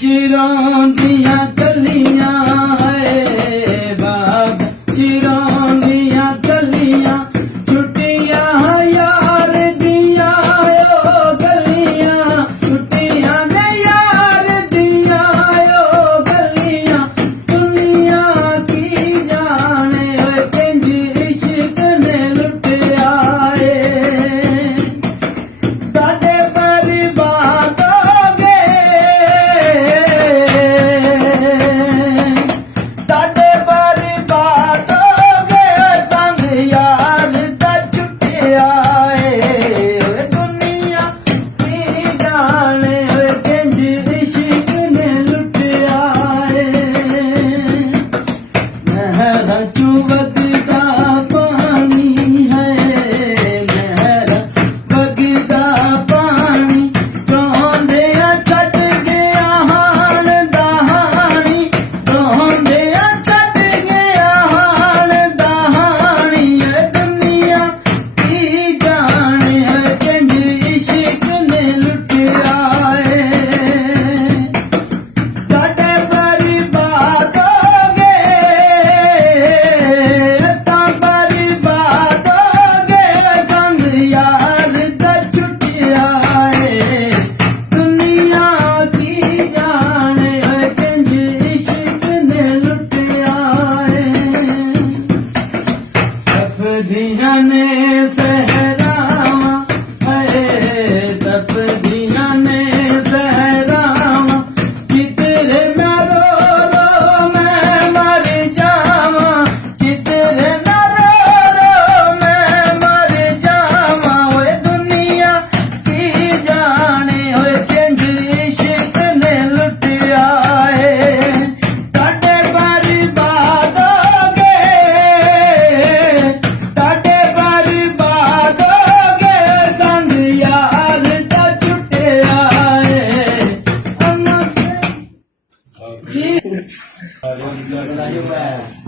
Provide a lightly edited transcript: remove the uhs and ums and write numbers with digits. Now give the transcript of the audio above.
चिरों दिया कलियां है बाग चिरों दिया कलियां छुट्टियां यार दिया ओ गलियां छुट्टियां ने यार दिया ओ गलियां दुनिया की जाने किंज इश्क ने लुटिया ताडे बर्बाद चुवगदा पानी है महर बगदा पानी रोंदे छट गया हाल दहानी रोंदे छट गया हाल दहानी दुनिया की जाने है किंज इश्क ने लुटिया ताडे बर्बाद दिया ने सहरावा तप दिया ने सहरावा कितरे न रो रो मैं मर जावा कितरे न रो रो मैं मर जावा ओए दुनिया की जाने ओए किंज इश्क ने लुटिया ताडे बर्बाद Hãy subscribe cho kênh Ghiền Mì Gõ để không bỏ lỡ những video hấp dẫn